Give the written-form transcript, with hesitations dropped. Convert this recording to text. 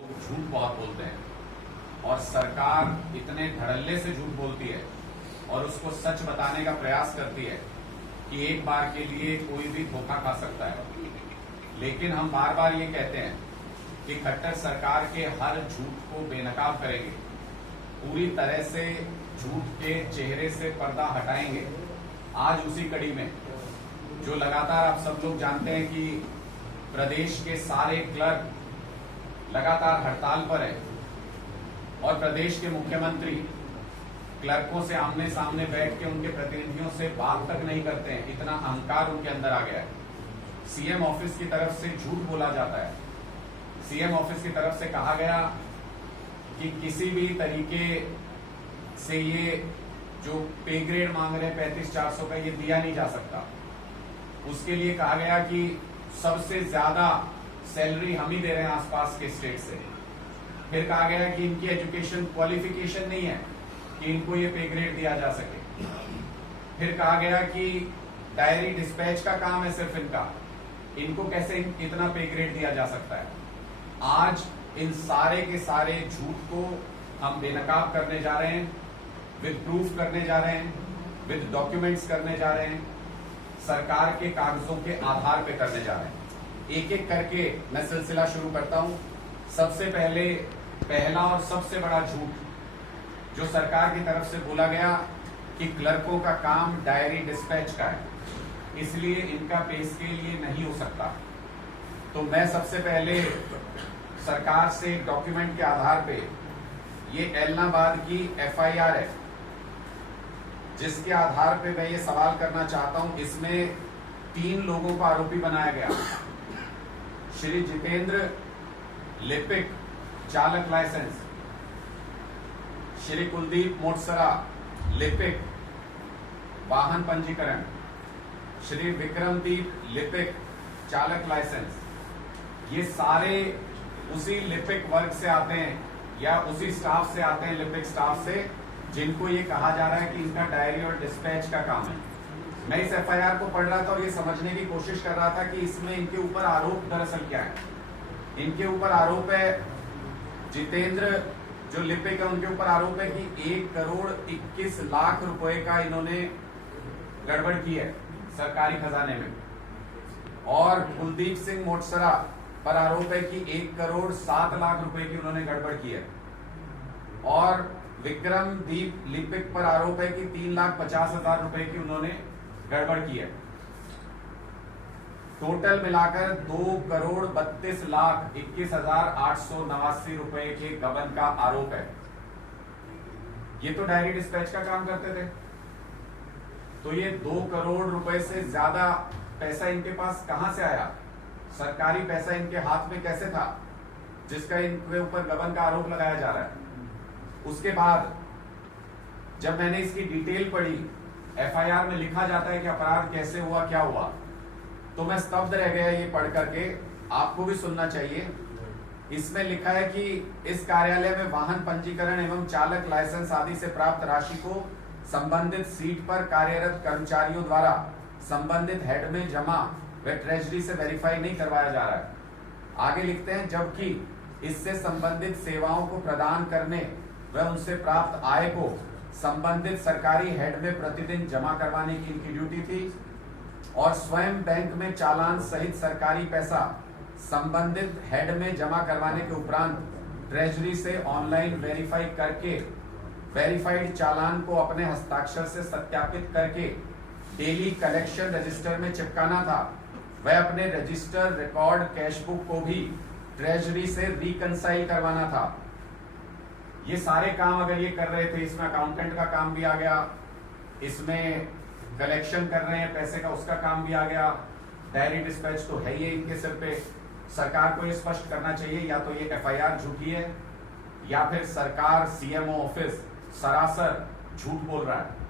झूठ बहुत बोलते हैं और सरकार इतने धड़ल्ले से झूठ बोलती है और उसको सच बताने का प्रयास करती है कि एक बार के लिए कोई भी धोखा खा सकता है। लेकिन हम बार बार ये कहते हैं कि खट्टर सरकार के हर झूठ को बेनकाब करेंगे, पूरी तरह से झूठ के चेहरे से पर्दा हटाएंगे। आज उसी कड़ी में जो लगातार आप सब लोग जानते हैं कि प्रदेश के सारे क्लर्क लगातार हड़ताल पर है और प्रदेश के मुख्यमंत्री क्लर्कों से आमने सामने बैठ के उनके प्रतिनिधियों से बात तक नहीं करते हैं, इतना अहंकार उनके अंदर आ गया है। सीएम ऑफिस की तरफ से झूठ बोला जाता है। सीएम ऑफिस की तरफ से कहा गया कि किसी भी तरीके से ये जो पे ग्रेड मांग रहे हैं 35,400 का, ये दिया नहीं जा सकता। उसके लिए कहा गया कि सबसे ज्यादा सैलरी हम ही दे रहे हैं आसपास के स्टेट से। फिर कहा गया कि इनकी एजुकेशन क्वालिफिकेशन नहीं है कि इनको ये पे ग्रेड दिया जा सके। फिर कहा गया कि डायरी डिस्पैच का काम है सिर्फ इनको कैसे इतना पे ग्रेड दिया जा सकता है। आज इन सारे के सारे झूठ को हम बेनकाब करने जा रहे हैं, विद प्रूफ करने जा रहे हैं, विद डॉक्यूमेंट्स करने जा रहे हैं, सरकार के कागजों के आधार पे करने जा रहे हैं। एक एक करके मैं सिलसिला शुरू करता हूं। सबसे पहले पहला और सबसे बड़ा झूठ जो सरकार की तरफ से बोला गया कि क्लर्कों का काम डायरी डिस्पैच का है, इसलिए इनका पे स्केल ये नहीं हो सकता। तो मैं सबसे पहले सरकार से डॉक्यूमेंट के आधार पे ये एलनाबाद की एफआईआर है जिसके आधार पे मैं ये सवाल करना चाहता हूं। इसमें 3 लोगों को आरोपी बनाया गया। श्री जितेंद्र लिपिक चालक लाइसेंस, श्री कुलदीप मोटसरा लिपिक वाहन पंजीकरण, श्री विक्रमदीप लिपिक चालक लाइसेंस। ये सारे उसी लिपिक वर्ग से आते हैं या उसी स्टाफ से आते हैं, लिपिक स्टाफ से, जिनको ये कहा जा रहा है कि इनका डायरी और डिस्पैच का काम है। मैं इस एफआईआर को पढ़ रहा था और ये समझने की कोशिश कर रहा था कि इसमें इनके ऊपर आरोप दरअसल क्या है। इनके ऊपर आरोप है, जितेंद्र जो लिपिक है उनके ऊपर आरोप है कि 1,21,00,000 रुपए का इन्होंने गड़बड़ की है सरकारी खजाने में। और कुलदीप सिंह मोटसरा पर आरोप है कि 1,07,00,000 रुपए की उन्होंने गड़बड़ की है। और विक्रमदीप लिपिक पर आरोप है कि 3,50,000 रुपए की उन्होंने गड़बड़ की है। टोटल मिलाकर 2,32,21,889 रुपए के गबन का आरोप है। ये तो डायरी डिस्पैच का काम करते थे, तो ये 2 करोड़ रुपए से ज्यादा पैसा इनके पास कहां से आया? सरकारी पैसा इनके हाथ में कैसे था जिसका इनके ऊपर गबन का आरोप लगाया जा रहा है? उसके बाद जब मैंने इसकी डिटेल पढ़ी, एफआईआर में लिखा जाता है कि अपराध कैसे हुआ, क्या हुआ, तो मैं स्तब्ध रह गया ये पढ़ करके। आपको भी सुनना चाहिए। इसमें लिखा है कि इस कार्यालय में वाहन पंजीकरण एवं चालक लाइसेंस आदि से प्राप्त राशि को संबंधित सीट पर कार्यरत कर्मचारियों द्वारा संबंधित हेड में जमा व ट्रेजरी से वेरीफाई नहीं करवाया जा रहा है। आगे लिखते हैं, जबकि इससे संबंधित सेवाओं को प्रदान करने व उनसे प्राप्त आय को संबंधित सरकारी हेड में प्रतिदिन जमा करवाने की इनकी ड्यूटी थी। और स्वयं बैंक में चालान सहित सरकारी पैसा संबंधित हेड में जमा करवाने के उपरांत ट्रेजरी से ऑनलाइन वेरीफाई करके वेरीफाइड चालान को अपने हस्ताक्षर से सत्यापित करके डेली कलेक्शन रजिस्टर में चिपकाना था। वह अपने रजिस्टर रिकॉर्ड कैशबुक को भी ट्रेजरी से रिकंसाइल करवाना था। ये सारे काम अगर ये कर रहे थे, इसमें अकाउंटेंट का काम भी आ गया, इसमें कलेक्शन कर रहे हैं पैसे का, उसका काम भी आ गया, डायरी डिस्पैच तो है ही इनके सिर पे। सरकार को ये स्पष्ट करना चाहिए, या तो ये एफआईआर झूठी है या फिर सरकार, सीएमओ ऑफिस सरासर झूठ बोल रहा है।